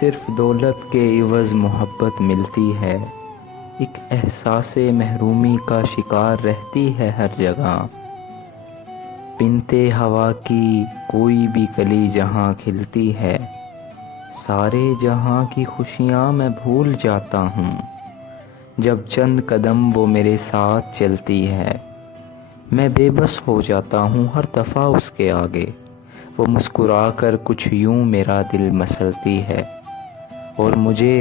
صرف دولت کے عوض محبت ملتی ہے، ایک احساس محرومی کا شکار رہتی ہے ہر جگہ۔ بنتے ہوا کی کوئی بھی کلی جہاں کھلتی ہے، سارے جہاں کی خوشیاں میں بھول جاتا ہوں۔ جب چند قدم وہ میرے ساتھ چلتی ہے، میں بے بس ہو جاتا ہوں ہر دفعہ اس کے آگے۔ وہ مسکرا کر کچھ یوں میرا دل مسلتی ہے، اور مجھے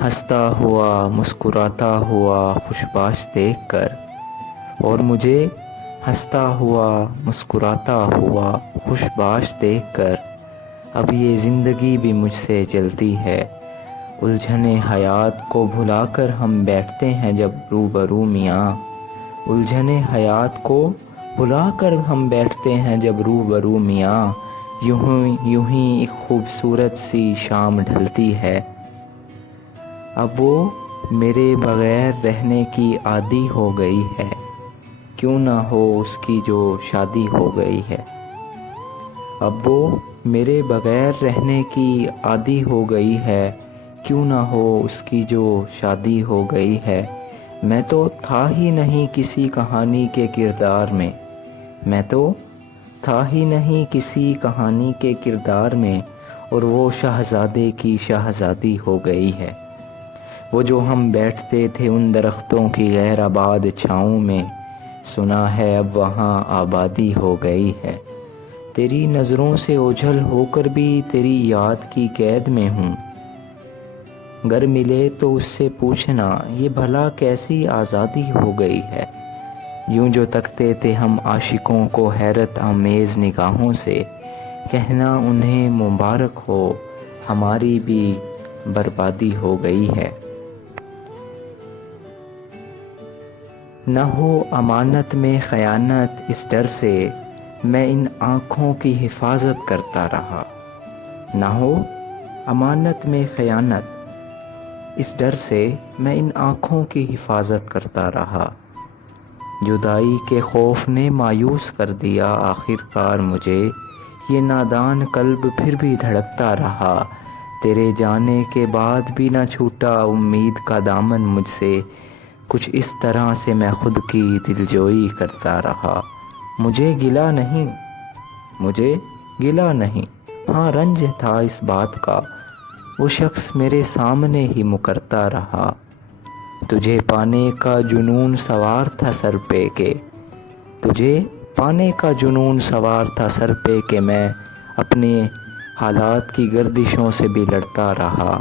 ہنستا ہوا مسکراتا ہوا خوشباش دیکھ کر، اور مجھے ہنستا ہوا مسکراتا ہوا خوشباش دیکھ کر اب یہ زندگی بھی مجھ سے چلتی ہے۔ الجھنے حیات کو بھلا کر ہم بیٹھتے ہیں جب روبرو میاں، الجھنے حیات کو بھلا کر ہم بیٹھتے ہیں جب روبرو میاں، یوں ہی ایک خوبصورت سی شام ڈھلتی ہے۔ اب وہ میرے بغیر رہنے کی عادی ہو گئی ہے، کیوں نہ ہو اس کی جو شادی ہو گئی ہے۔ اب وہ میرے بغیر رہنے کی عادی ہو گئی ہے، کیوں نہ ہو اس کی جو شادی ہو گئی ہے۔ میں تو تھا ہی نہیں کسی کہانی کے کردار میں، میں تو تھا ہی نہیں کسی کہانی کے کردار میں، اور وہ شہزادے کی شہزادی ہو گئی ہے۔ وہ جو ہم بیٹھتے تھے ان درختوں کی غیر آباد چھاؤں میں، سنا ہے اب وہاں آبادی ہو گئی ہے۔ تیری نظروں سے اوجھل ہو کر بھی تیری یاد کی قید میں ہوں، گر ملے تو اس سے پوچھنا یہ بھلا کیسی آزادی ہو گئی ہے۔ یوں جو تکتے تھے ہم عاشقوں کو حیرت آمیز نگاہوں سے، کہنا انہیں مبارک ہو ہماری بھی بربادی ہو گئی ہے۔ نہ ہو امانت میں خیانت اس ڈر سے میں ان آنکھوں کی حفاظت کرتا رہا، نہ ہو امانت میں خیانت اس ڈر سے میں ان آنکھوں کی حفاظت کرتا رہا۔ جدائی کے خوف نے مایوس کر دیا آخر کار مجھے، یہ نادان قلب پھر بھی دھڑکتا رہا۔ تیرے جانے کے بعد بھی نہ چھوٹا امید کا دامن مجھ سے، کچھ اس طرح سے میں خود کی دلجوئی کرتا رہا۔ مجھے گلہ نہیں، مجھے گلہ نہیں، ہاں رنج تھا اس بات کا، وہ شخص میرے سامنے ہی مکرتا رہا۔ تجھے پانے کا جنون سوار تھا سر پہ کہ، تجھے پانے کا جنون سوار تھا سر پہ کہ میں اپنے حالات کی گردشوں سے بھی لڑتا رہا۔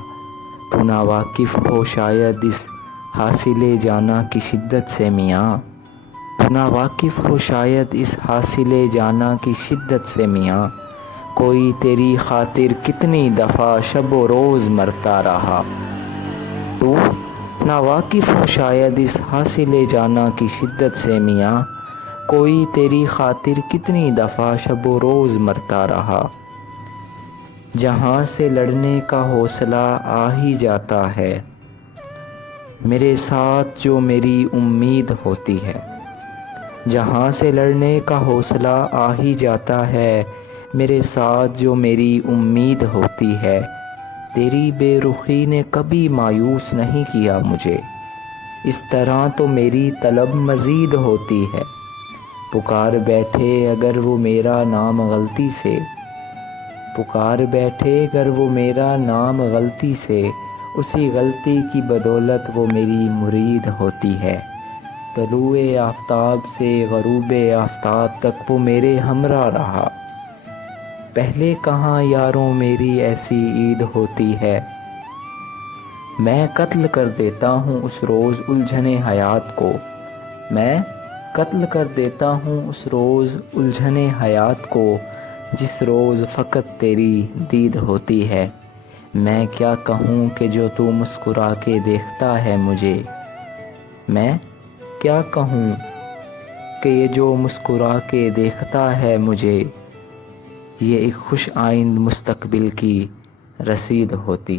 تو ناواقف ہو شاید اس حاصل جانا کی شدت سے میاں، تو ناواقف ہو شاید اس حاصل جانا کی شدت سے میاں، کوئی تیری خاطر کتنی دفعہ شب و روز مرتا رہا۔ تو ناواقف ہو شاید اس حاصل جانا کی شدت سے میاں، کوئی تیری خاطر کتنی دفعہ شب و روز مرتا رہا۔ جہاں سے لڑنے کا حوصلہ آ ہی جاتا ہے، میرے ساتھ جو میری امید ہوتی ہے، جہاں سے لڑنے کا حوصلہ آ ہی جاتا ہے، میرے ساتھ جو میری امید ہوتی ہے۔ تیری بے رخی نے کبھی مایوس نہیں کیا مجھے، اس طرح تو میری طلب مزید ہوتی ہے۔ پکار بیٹھے اگر وہ میرا نام غلطی سے، پکار بیٹھے اگر وہ میرا نام غلطی سے، اسی غلطی کی بدولت وہ میری مرید ہوتی ہے۔ طلوع آفتاب سے غروب آفتاب تک وہ میرے ہمراہ رہا۔ پہلے کہاں یاروں میری ایسی عید ہوتی ہے، میں قتل کر دیتا ہوں اس روز الجھنے حیات کو، میں قتل کر دیتا ہوں اس روز الجھنے حیات کو، جس روز فقط تیری دید ہوتی ہے۔ میں کیا کہوں کہ جو تو مسکرا کے دیکھتا ہے مجھے، میں کیا کہوں کہ یہ جو مسکرا کے دیکھتا ہے مجھے، یہ ایک خوش آئند مستقبل کی رسید ہوتی ہے۔